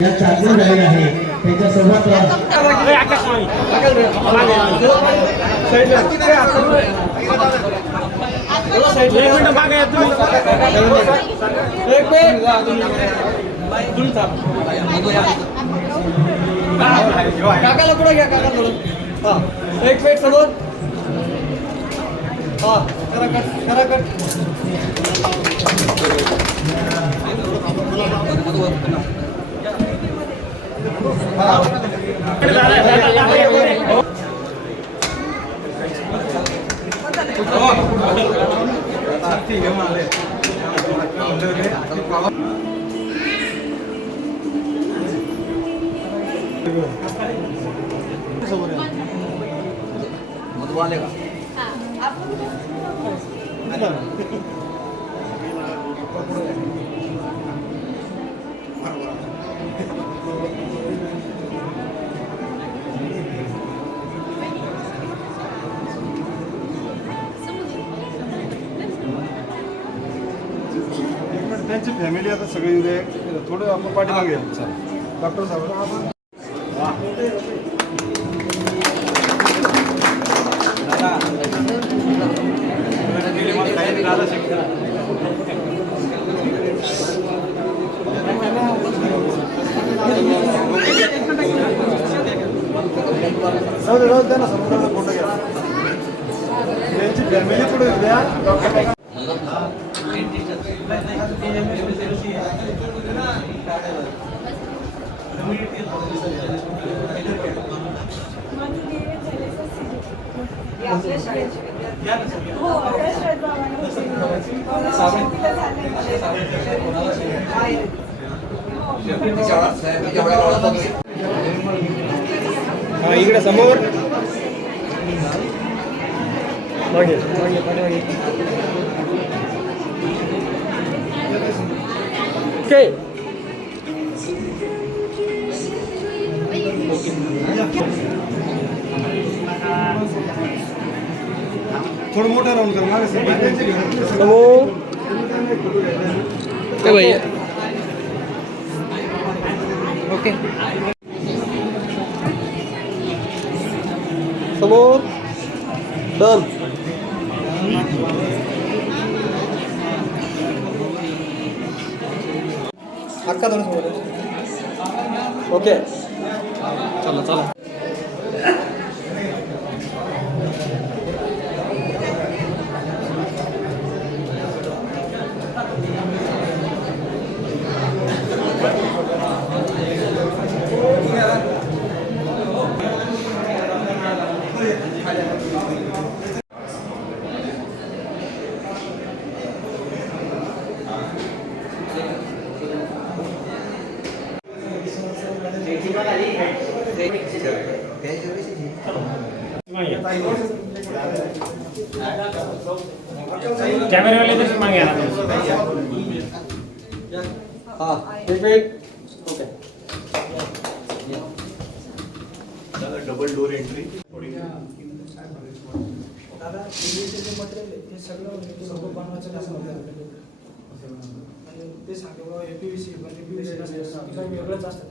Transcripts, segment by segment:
या चाचणी झालेली आहे त्याच्यासोबत काकाला पुढे घ्या काका थोडं हा एक मिनिट समोर हा करा कट मधुवाले का त्यांची फॅमिली आता सगळी थोडं आपण पाठीमागे डॉक्टर साहेब त्यांना समोर फोटो घ्या त्यांची फॅमिली पुढे द्या डॉक्टर इकडे समोर थोडं मोठं राऊंड कर मागे भैया ओके समोर डन अक्का थोडं समोर ओके चला चला कैमरे वाले इधर से मांगे ना हाँ एक minute okay double door entry दादा इंग्लिशचे मटेरियल हे सगळं बनवायचं कसं होतं आणि ते सांगते बाबा एपीव्हीसी पण एपीव्हीसी नसतं काही वेगळंच असतं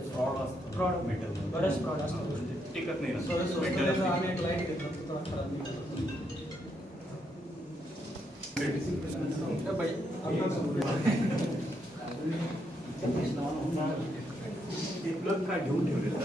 फ्रॉड मेटल बरेच फ्रॉड असतात टिकत नाही ना आम्ही एक लाईट घेतला प्लग का घेऊन ठेवलेलं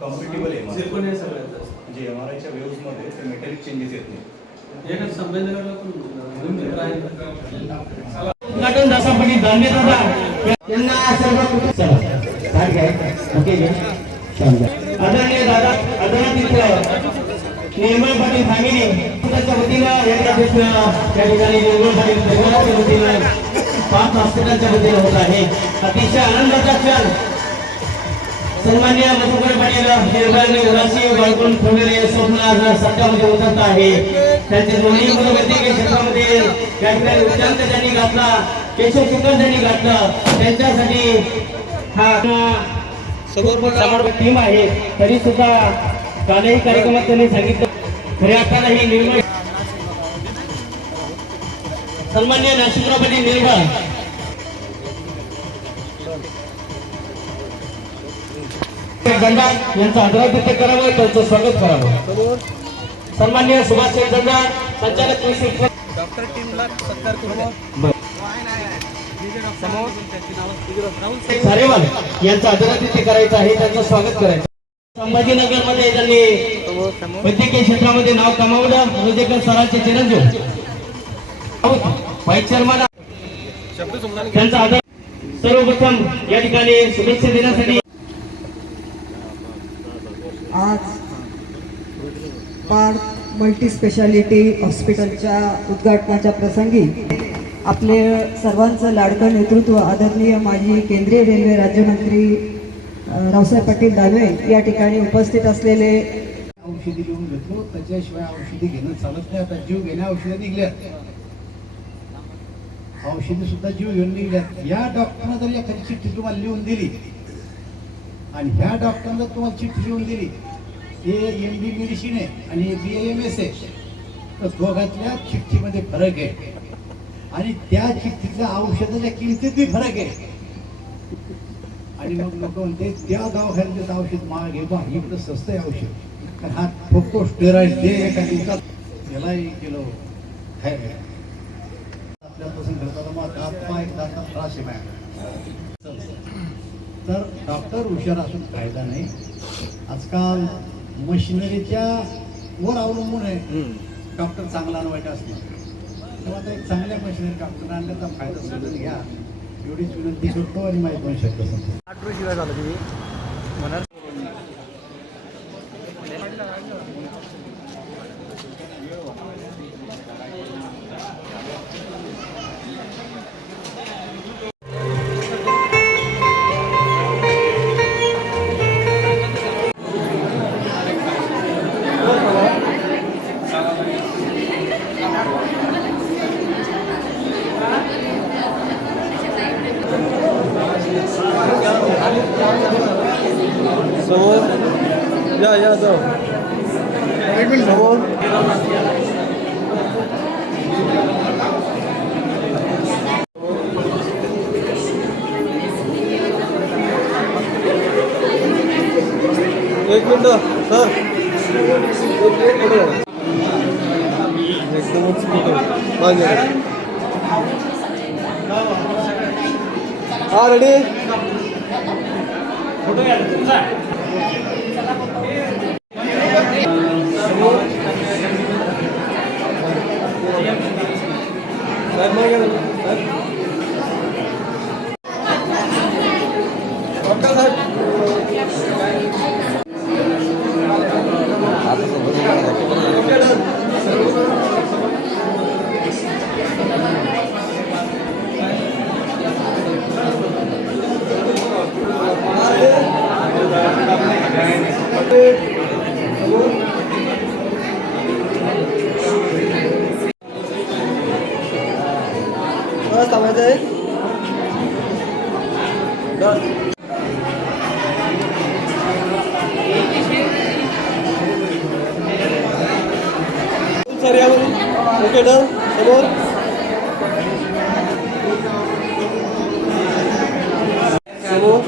कम्फर्टेबल आहे म्हणजे एमआरआयच्या वेव्स मध्ये ते मेटॅलिक चेंजेस येत नाही आदरणीय दादा आदरणीय निर्मळ पाटील फॅमिली त्याच्या वतीनं त्या ठिकाणी निर्मळ पाटील परिवाराच्या वतीनं 5 हॉस्पिटलच्या वतीनं होत आहे अतिशय आनंदाचा क्षण सन्माननीय मधुकर पाटील निर्मळ उदासी बाळगून ठेवलेले स्वप्न आज सत्यामध्ये उतरत आहे त्यांचे दोन्ही मुलं वैद्यकीय क्षेत्रामध्ये आहे त्या ठिकाणी उच्चांक त्यांनी घातला, केशव शिखर त्यांनी घातलं, त्यांच्यासाठी हा समोर टीम आहे. तरी सुद्धा कालही कार्यक्रमात त्यांनी सांगितलं खऱ्या अर्थानं ही निर्मळ सन्माननीय नाशिकराव पाटील निर्मळ गंगा यांचं आदरातिथ्य करावं, त्यांचं स्वागत करावं. सन्माननीय सुभाष गंगा संचालक कृषी डॉक्टर टीमला सत्कार करू. सारेवाल यांचं आदरातिथ्य करायचं आहे, त्यांचं स्वागत करायचं. संभाजीनगर मध्ये त्यांनी वैद्यकीय क्षेत्रामध्ये नाव कमावलं. रुजेकर सरांचे चिरंजीव व्हाईस चेअरमन त्यांचा आदर. सर्वप्रथम या ठिकाणी शुभेच्छा देण्यासाठी आज पार्थ मल्टी स्पेशालिटी हॉस्पिटलच्या उद्घाटनाच्या प्रसंगी आपले सर्वांचं लाडकं नेतृत्व आदरणीय माजी केंद्रीय रेल्वे राज्यमंत्री रावसाहेब पाटील दानवे या ठिकाणी उपस्थित असलेले औषधी लिहून घेतो, त्याच्याशिवाय औषधी घेणं चालत नाही. आता जीव घेण्या औषधी निघल्यात, औषधी सुद्धा जीव घेऊन निघल्यात. या डॉक्टरनं जर एखादी चिठ्ठी तुम्हाला लिहून दिली आणि ह्या डॉक्टरनं तुम्हाला चिठ्ठी लिहून दिली, हे MD मेडिसिन आहे आणि BAMS आहे, तर दोघातल्या चिठ्ठीमध्ये फरक आहे आणि त्या चिठ्ठीतल्या औषधाच्या किमतीतही फरक आहे. आणि मग लोक म्हणते त्या दवाखान्यात औषध महाग आहे, बा इकडं स्वस्त आहे औषध, कारण हा फोटो स्टेरॉइड दे एका दिवसात त्यालाही किलो खायला आपल्यापासून करताना मग हातपाय दाता त्रास आहे बाहेर. तर डॉक्टर हुशार असून फायदा नाही. आजकाल मशिनरीच्या वर अवलंबून आहे डॉक्टर चांगला आणि वाईट असणार. तेव्हा आता एक चांगल्या मशिनरी डॉक्टर आणल्याचा फायदा समजून घ्या एवढीच विनंती करतो आणि माहीत पण शकतो समजतो. 8 शिवाय झालं तुम्ही म्हणा. समोर या जाऊ एक मिनिट समोर एक मिनिट सर एकदमच हा रेडी फोटो घ्या तुमचा. थांबायचं आहे. सर यावर ओके डन समोर समोर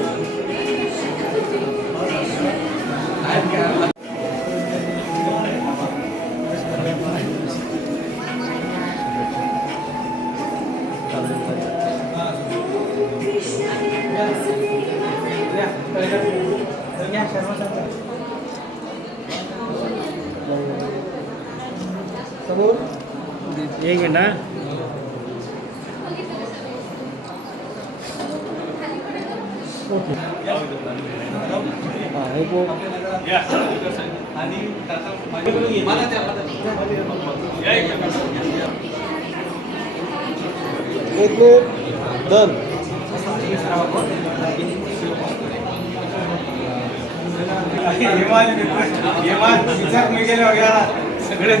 समोर एक मिनिट हा. एक मिनिट डन सगळे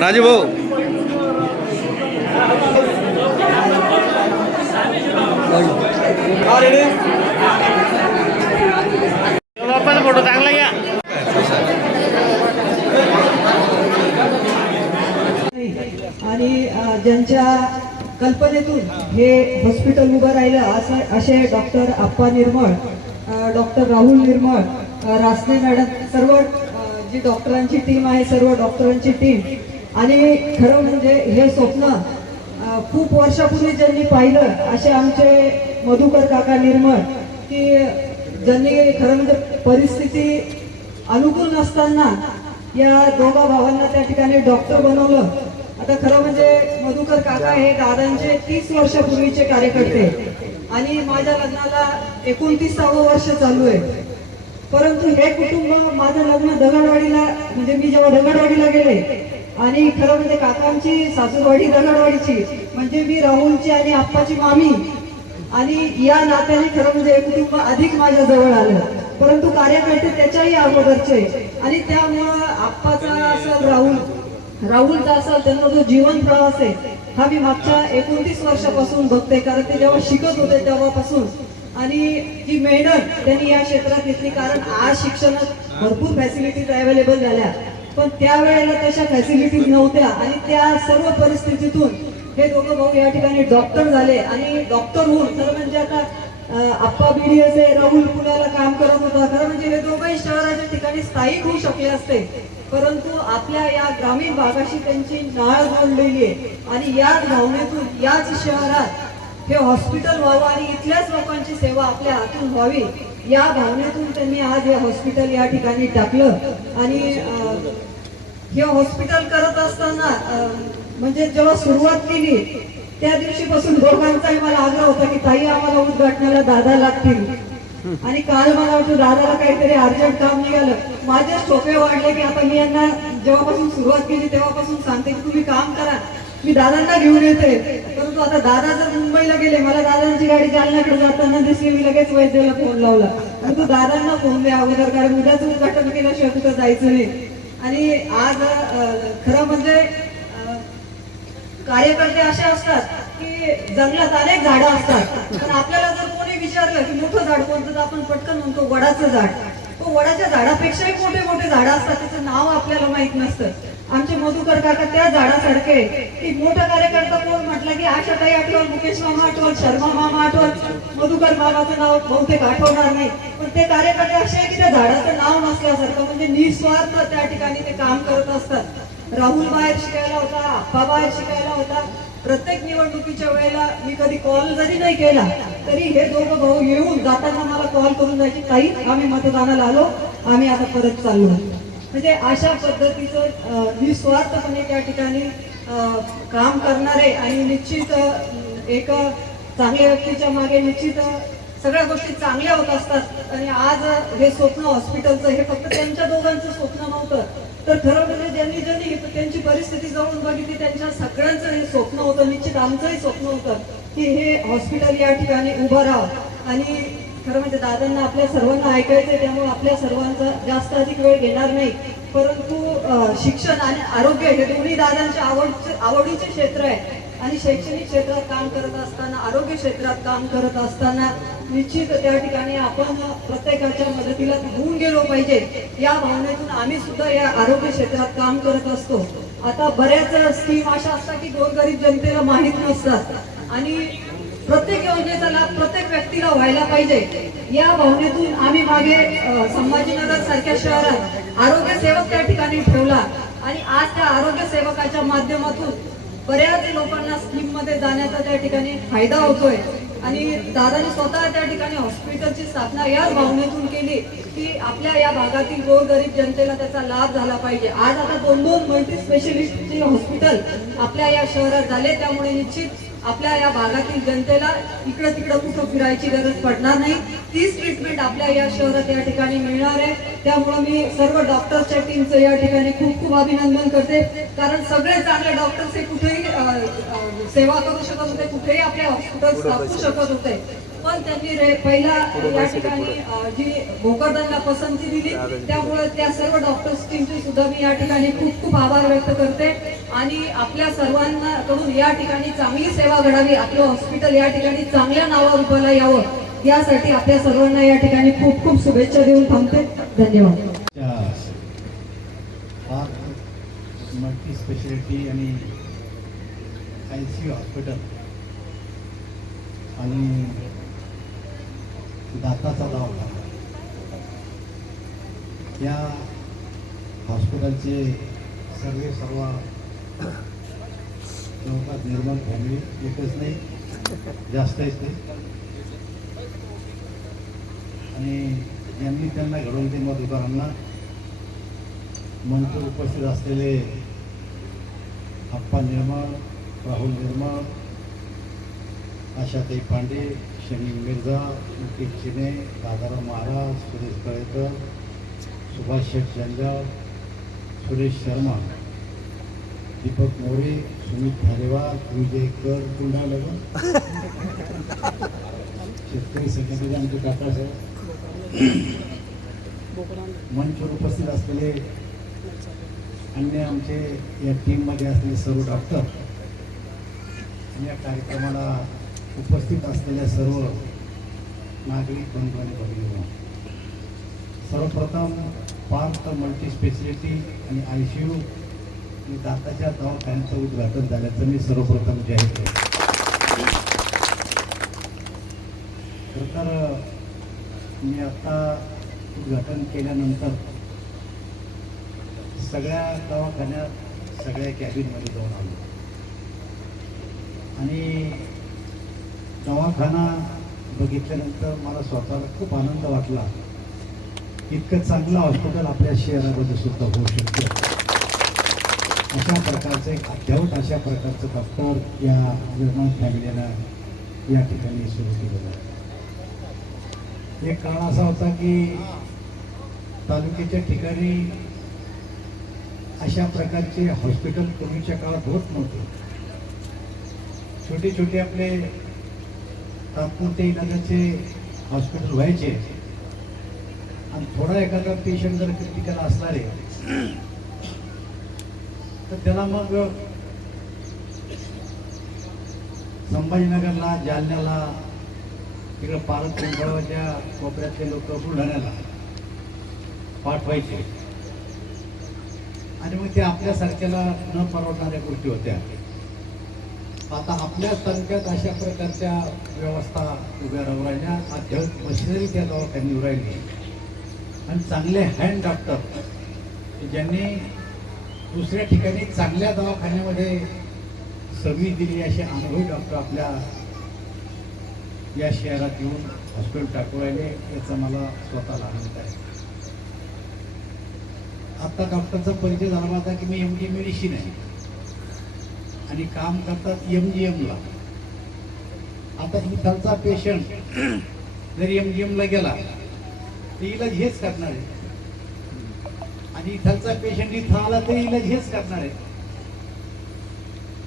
राजू भाऊ बाप्पाचा फोटो चांगला घ्या. आणि ज्यांच्या कल्पनेतून हे हॉस्पिटल उभं राहिलं असे डॉक्टर आप्पा निर्मळ, डॉक्टर राहुल निर्मळ, रासने मॅडम, सर्व जी डॉक्टरांची टीम आहे, सर्व डॉक्टरांची टीम. आणि खरं म्हणजे हे स्वप्न खूप वर्षापूर्वी ज्यांनी पाहिलं असे आमचे मधुकर काका निर्मळ, की ज्यांनी खरं म्हणजे परिस्थिती अनुकूल नसताना या दोघा भावांना त्या ठिकाणी डॉक्टर बनवलं. आता खरं म्हणजे मधुकर काका हे दादांचे 30 वर्षापूर्वीचे कार्यकर्ते आणि माझ्या लग्नाला 29वे वर्ष चालू आहे. परंतु हे कुटुंब, माझं लग्न दगडवाडीला, म्हणजे मी जेव्हा दगडवाडीला गेले आणि खरं म्हणजे काकांची सासूरवाडी दगडवाडीची, म्हणजे मी राहुलची आणि आप्पाची मामी, आणि या नात्याने खरं म्हणजे हे कुटुंब अधिक माझ्या जवळ आलं. परंतु कार्यकर्ते त्याच्याही अगोदरचे, आणि त्यामुळं आप्पाचा असेल, राहुलचा असेल, त्यांचा जो जीवन प्रवास आहे हा मी मागच्या 29 वर्षापासून बघते. कारण ते जेव्हा शिकत होते तेव्हापासून, आणि जी मेहनत त्यांनी या क्षेत्रात घेतली. कारण आज शिक्षणात भरपूर फॅसिलिटीज अवेलेबल झाल्या, पण त्यावेळेला तशा फॅसिलिटीज नव्हत्या. आणि त्या सर्व परिस्थितीतून हे दोघं भाऊ या ठिकाणी डॉक्टर झाले. आणि डॉक्टर होऊन खरं म्हणजे आता आप्पा BDS आहे, राहुल पुण्याला काम करत होता. खरं म्हणजे हे दोघंही शहराच्या ठिकाणी स्थायिक होऊ शकले असते, परंतु आपल्या या ग्रामीण भागाशी त्यांची नाळ जोडलेली आहे. आणि याच भावनेतून, याच शहरात हे हॉस्पिटल व्हावं आणि इथल्याच लोकांची सेवा आपल्या हातून व्हावी, या भावनेतून त्यांनी आज हे हॉस्पिटल या ठिकाणी टाकलं. आणि हे हॉस्पिटल करत असताना म्हणजे जेव्हा सुरुवात केली त्या दिवशीपासून दोघांचाही मला आग्रह होता की ताई आम्हाला उद्घाटनाला दादा लागतील. आणि काल मला वाटतं दादाला काहीतरी अर्जंट काम निघालं. माझे सोपे वाढले की आता मी यांना जेव्हापासून सुरुवात केली तेव्हापासून सांगते की तुम्ही काम करा, मी दादांना घेऊन येते. परंतु आता दादा जर मुंबईला गेले, मला दादांची गाडी जालन्याकडे जाताना दिसली, मी लगेच वैद्याला फोन लावला. परंतु दादांना फोन द्या अगोदर, कारण उद्याच उद्घाटन केल्याशिवाय कुठं जायचं नाही. आणि आज खरं म्हणजे कार्यकर्ते असे असतात की जंगलात अनेक झाडं असतात, पण आपल्याला जर कोणी विचारलं की मोठं झाड कोणतं, तर आपण पटकन म्हणतो वडाचं झाड. तो वडाच्या झाडापेक्षाही मोठे मोठे झाडं असतात, त्याचं नाव आपल्याला माहित नसतं. आमचे मधुकर काका त्या झाडासारखे की मोठा कार्यकर्ता कोण म्हटलं की आशाताई आठवल, मुकेश मामा आठवल, शर्मा मामा आठवल, मधुकर मामाचं नाव बहुतेक आठवणार नाही. पण ते कार्यकर्ते असे आहे की त्या झाडाचं नाव नसल्यासारखं, म्हणजे निस्वार्थ त्या ठिकाणी ते काम करत असतात. राहुल बाहेर शिकायला होता, आप्पा बाहेर शिकायला होता. प्रत्येक निवडणुकीच्या वेळेला मी कधी कॉल जरी नाही केला तरी हे दोघं भाऊ येऊन जाताना मला कॉल करून जायचे, ताई आम्ही मतदानाला आलो, आम्ही आता परत चाललो. म्हणजे अशा पद्धतीचं निस्वार्थपणे त्या ठिकाणी काम करणारे, आणि निश्चित एक चांगल्या व्यक्तीच्या मागे निश्चित सगळ्या गोष्टी चांगल्या होत असतात. आणि आज हे स्वप्न हॉस्पिटलचं हे फक्त त्यांच्या दोघांचं स्वप्न नव्हतं, तर खरं म्हणजे ज्यांनी ज्यांनी त्यांची परिस्थिती जाऊन बघितली त्यांच्या सगळ्यांचं हे स्वप्न होतं. निश्चित आमचंही स्वप्न होतं की हे हॉस्पिटल या ठिकाणी उभं राहावं. आणि खरं म्हणजे दादांना आपल्या सर्वांना ऐकायचंय, त्यामुळे आपल्या सर्वांचा जास्त अधिक वेळ घेणार नाही. परंतु शिक्षण आणि आरोग्य हे दोन्ही दादांचे आवडीचे क्षेत्र आहे. आणि शैक्षणिक क्षेत्रात काम करत असताना, आरोग्य क्षेत्रात काम करत असताना निश्चित त्या ठिकाणी आपण प्रत्येकाच्या मदतीला होऊन गेलो पाहिजे, या भावनेतून आम्ही सुद्धा या आरोग्य क्षेत्रात काम करत असतो. आता बऱ्याच स्कीम अशा असतात की गोरगरीब जनतेला माहीत नसतात आणि प्रत्येक योजनेचा लाभ प्रत्येक व्यक्तीला व्हायला पाहिजे या भावनेतून आम्ही मागे संभाजीनगर सारख्या शहरात आरोग्य सेवक त्या ठिकाणी ठेवला आणि आज त्या आरोग्य सेवकाच्या माध्यमातून बऱ्याच लोकांना स्कीम मध्ये जाण्याचा त्या ठिकाणी फायदा होतोय आणि दादाने स्वतः त्या ठिकाणी हॉस्पिटलची स्थापना याच भावनेतून केली की आपल्या या भागातील गोरगरीब जनतेला त्याचा लाभ झाला पाहिजे. आज आता 2 मल्टी स्पेशलिस्टचे हॉस्पिटल आपल्या या शहरात झाले, त्यामुळे निश्चित आपल्या या भागातील जनतेला इकडे तिकडे कुठं फिरायची गरज पडणार नाही. तीच ट्रीटमेंट आपल्या या शहरात या ठिकाणी मिळणार आहे. त्यामुळे मी सर्व डॉक्टरच्या टीमचं या ठिकाणी खूप खूप अभिनंदन करते, कारण सगळे चांगले डॉक्टर्स हे कुठेही सेवा करू शकत होते, कुठेही आपले हॉस्पिटल स्थापू शकत होते, पण त्यांनी पहिला या ठिकाणी जी भोकरदनला पसंती दिली. त्यामुळे त्या सर्व डॉक्टर्स टीमचे सुद्धा मी या ठिकाणी खूप खूप आभार व्यक्त करते आणि आपल्या सर्वांना कडून या ठिकाणी चांगली सेवा घडावी, आपलं हॉस्पिटल या ठिकाणी चांगल्या नावारूपाला यावं यासाठी आपल्या सर्वांना या ठिकाणी खूप खूप शुभेच्छा देऊन थांबते. धन्यवाद. मल्टी स्पेशालिटी आणि ICU हॉस्पिटल आणि दाताचा दवाखाना या हॉस्पिटलचे सर्व जवळपास निर्मल फॅमिली एकच नाही, जास्त आहेत ते, आणि यांनी त्यांना घडवून ते मधुकरांना मंच उपस्थित असलेले आप्पा निर्मळ, राहुल निर्मळ, आशाताई पांडे, शमी मिर्झा, मुकेश चिने, दादाराव महाराज, सुरेश कळेकर, सुभाष शेठ जंजाळ, सुरेश शर्मा, दीपक मोरे, सुमित धारेवाल, विजय कर, कुंडालगर, शेतकरी संघटनेचे आमचे काकासाहेब, मंचवर उपस्थित असलेले अन्य आमचे या टीममध्ये असलेले सर्व डॉक्टर आणि या कार्यक्रमाला उपस्थित असलेल्या सर्व नागरिक बंधू आणि भगिनी, सर्वप्रथम पार्थ मल्टी स्पेशलिटी आणि ICU आणि दाताच्या दवाखान्याचं उद्घाटन झाल्याचं मी सर्वप्रथम जाहीर केलं. तर मी आता उद्घाटन केल्यानंतर सगळ्या दवाखान्यात सगळ्या कॅबिनमध्ये जाऊन आलो आणि दवाखाना बघितल्यानंतर मला स्वतःला खूप आनंद वाटला. इतकं चांगलं हॉस्पिटल आपल्या शहरामध्ये सुद्धा होऊ शकतं. अशा प्रकारचं एक अद्यावत अशा प्रकारचं डॉक्टर या निर्मळ फॅमिलीनं या ठिकाणी सुरू केलेलं आहे. एक काळ असा होता की तालुक्याच्या ठिकाणी अशा प्रकारचे हॉस्पिटल पूर्वीच्या काळात होत नव्हते. छोटे छोटे आपले तात्पुरते इलाजाचे हॉस्पिटल व्हायचे आणि थोडा एखादा पेशंट जर क्रिटिकल असणारे तर त्याला मग संभाजीनगरला, जालन्याला, तिकडे पारत पिंपळाच्या कोपऱ्यातले लोक बुलढाण्याला पाठवायचे आणि मग ते आपल्यासारख्याला न परवडणाऱ्या गोष्टी होत्या. आता आपल्या तालुक्यात अशा प्रकारच्या व्यवस्था उभ्या राहू राहिल्या, अद्याप मशिनरी त्या दवाखान्यात येऊ राहिली आणि चांगले हँड डॉक्टर ज्यांनी दुसऱ्या ठिकाणी चांगल्या दवाखान्यामध्ये सर्व्हिस दिली असे अनुभवी डॉक्टर आपल्या या शहरात येऊन हॉस्पिटल टाकू राहिले, याचा मला स्वतःला आनंद आहे. आता डॉक्टरचा परिचय झाला माझा की मी MD मेडिसिन आहे आणि काम करतात MGMला. आता इथलचा पेशंट जर MGMला गेला तर इलाज हेच करणार आहे आणि इथलचा पेशंट इथं आला तर इलाज हेच करणार आहे.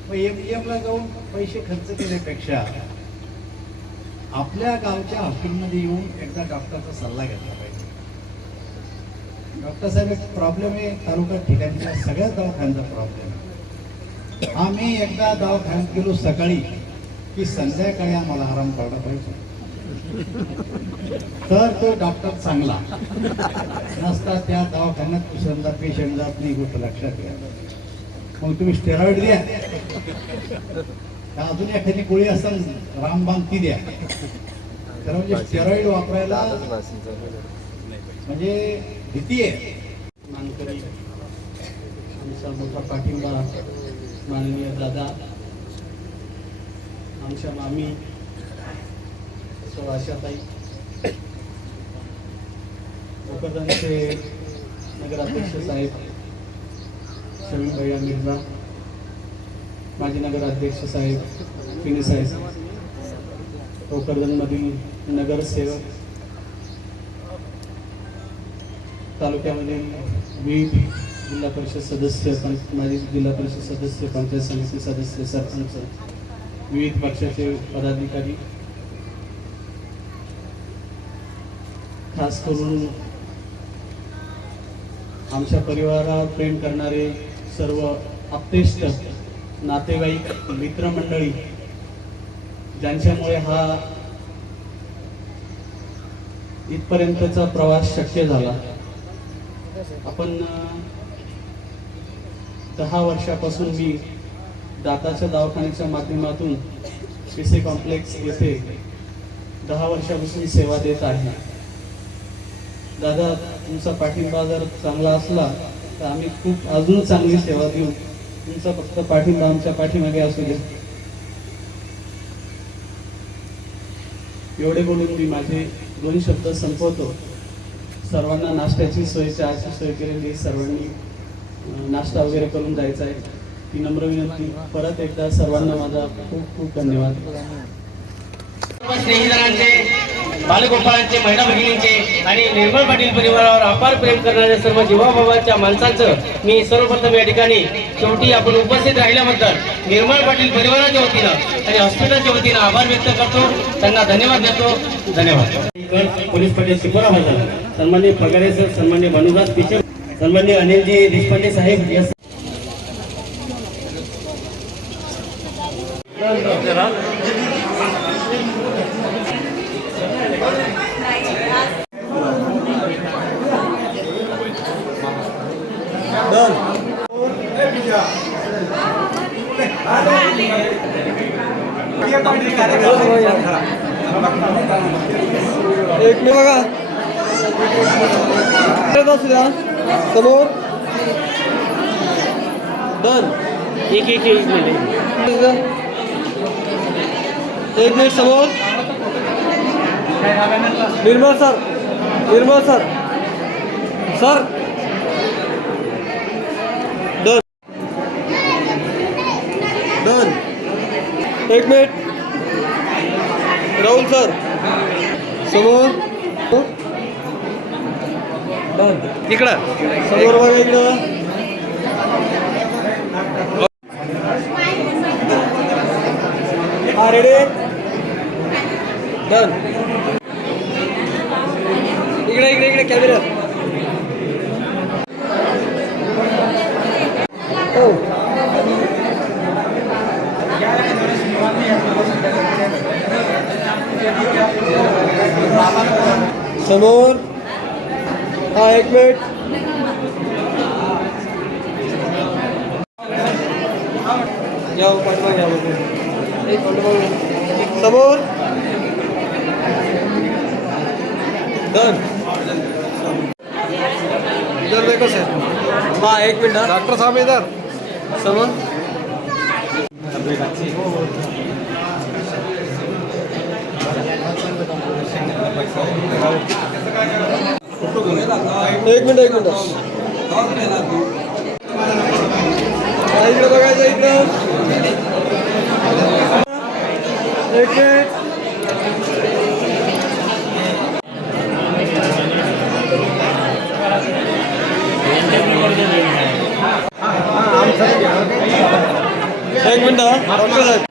मग MGMला जाऊन पैसे खर्च केल्यापेक्षा आपल्या गावच्या हॉस्पिटलमध्ये येऊन एकदा डॉक्टरचा सल्ला घेतला पाहिजे. डॉक्टर साहेब, एक प्रॉब्लेम आहे तालुका ठिकाणच्या सगळ्या दवाखान्याचा प्रॉब्लेम आहे. आम्ही एकदा दवाखान्यात गेलो सकाळी की संध्याकाळी आम्हाला आराम करायला पाहिजे, तर तो डॉक्टर चांगला नसता त्या दवाखान्यात दुसऱ्यांदा पेशंट जात नाही, गोष्ट लक्षात घ्या. मग तुम्ही स्टेरॉइड द्या, का अजून एखादी गोळी असेल रामबाण ती द्या. तर म्हणजे स्टेरॉइड वापरायला म्हणजे भीती आहे. मानकरी आमचा मोठा पाठिंबा माननीय दादा, आमच्या मामी आशाताई, भोकरदनचे नगराध्यक्ष साहेब शमीम भैया मिर्झा, माजी नगराध्यक्ष साहेब पिणे साहेब, भोकरदनमधील नगरसेवक, तालुक्यामधील विविध जिल्हा परिषद सदस्य, माजी जिल्हा परिषद सदस्य, पंचायत समिती सदस्य, सरपंच, विविध पक्षाचे पदाधिकारी, खास करून आमच्या परिवारावर प्रेम करणारे सर्व आप्तेष्ट, नातेवाईक, मित्रमंडळी, ज्यांच्यामुळे हा इथपर्यंतचा प्रवास शक्य झाला. आपण 10 वर्षापासून मी दाताच्या दवाखान्याच्या माध्यमातून पिसे कॉम्प्लेक्स येथे 10 वर्षापासून सेवा देत आहे. दादा, तुमचा पाठिंबा जर चांगला असला तर आम्ही खूप अजून चांगली सेवा देऊ. तुमचा फक्त पाठिंबा आमच्या पाठीमागे असू द्या. एवढे बोलून मी माझे 2 शब्द संपवतो. सर्वांना नाश्त्याची सोय, चहाची सोय केलेली, सर्वांनी नाश्ता वगैरे करून जायचा आहे, ती नम्र विनंती. परत एकदा सर्वांना माझा खूप खूप धन्यवाद. स्नेहितरांचे, बालगोपाळांचे, महिला भगिनींचे आणि निर्मळ पाटील परिवारावर अपार प्रेम करणाऱ्या सर्व जीवाभावाच्या माणसांचं मी सर्वप्रथम या ठिकाणी शेवटी आपण उपस्थित राहिल्याबद्दल निर्मळ पाटील परिवाराच्या वतीनं आणि हॉस्पिटलच्या वतीनं आभार व्यक्त करतो. त्यांना धन्यवाद देतो. धन्यवाद. पोलीस पाटील शिकोरा बाजार, सन्माननीय पगारे सर, सन्माननीय भानुदास पिचर, सन्माननीय अनिलजी देशपांडे साहेब, यस. एक मिनिट बघा, समोर डन. एक मिनिट. एक मिनिट समोर. निर्मळ सर, निर्मळ सर, सर डन डन. एक मिनिट. राहुल सर समोर डन. इकडं समोर बघा, इकडं हा रेडी डन. इकडे इकडे इकडे कॅमेरा. हो समोर. हा एक मिनिट. जाओ पाठवा घ्या. एक समोर डन. इधर देखो सर. हाँ एक मिनट. डॉक्टर साहब इधर. समोर एक मिनिट. एक मिनिट. इकडे बघायचं. इकडं एक मिनिट. एक मिनिट. डॉक्टर साहेब